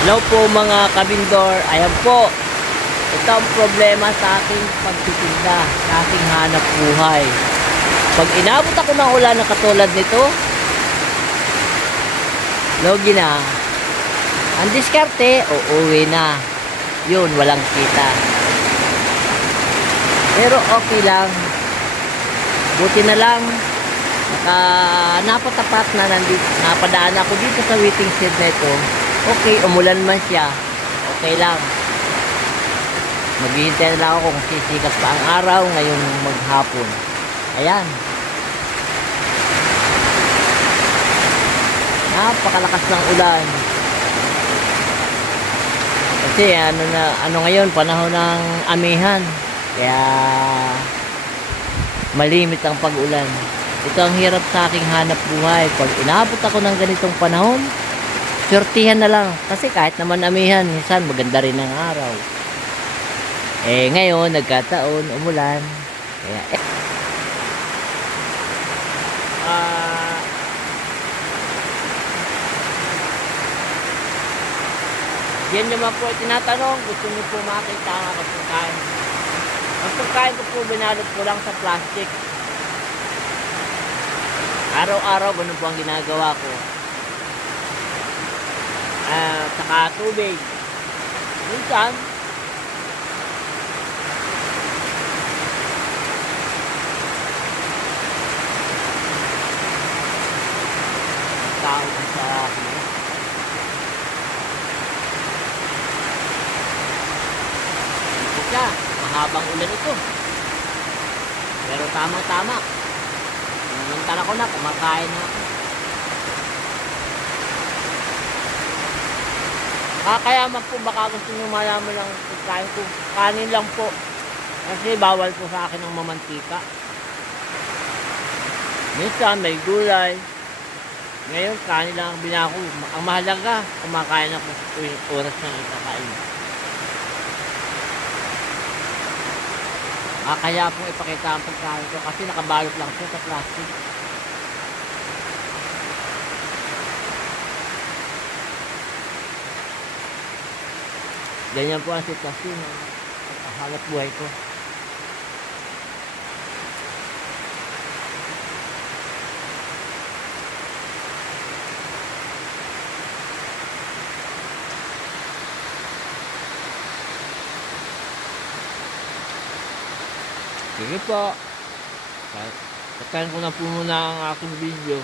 Hello po mga kabindor. Ayan po. Ito ang problema sa aking pagtitinda, sa aking hanap buhay. Pag inabot ako ng ulan na katulad nito, logi na. Ang diskarte, uuwi na. Yun, walang kita. Pero okay lang. Buti na lang, napatapat na nandito, napadaan ako dito sa waiting shed na ito. Okay, umulan man siya. Okay lang. Maghihintay na lang ako kung sisikas pa ang araw ngayong maghapon. Ayan. Napakalakas ng ulan. Kasi ano ngayon, panahon ng amihan. Kaya malimit ang pag-ulan. Ito ang hirap sa aking hanap buhay. Pag inabot ako ng ganitong panahon, swertihan na lang. Kasi kahit naman amihan, minsan maganda rin ang araw. Ngayon, nagkataon, umulan. Kaya, yan naman po tinatanong. Gusto niyo po makita ang aking pagkain. Ang pagkain ko po, binalot ko lang sa plastic. Araw-araw, ganun po ang ginagawa ko. Saka tubig. Minsan, tao sa akin. Ito siya. Mahabang ulan ito. Pero tamang-tama. Nanuntan ako na, kumakain na ako. Kakayaman po, baka gusto nyo malaman ng pagkain ko. Kanin lang po. Kasi bawal po sa akin ang mamantika. Minsan may gulay. Ngayon, kanin lang ang binako. Ang mahalaga, kumakain ako tuwing oras ng ikakain. Kaya pong ipakita ang pagkain ko kasi nakabalot lang siya sa plastic. Ganyan po ang sitwasyon ng hanap buhay ko. Sige po. Pagkain ko na po muna ang aking video.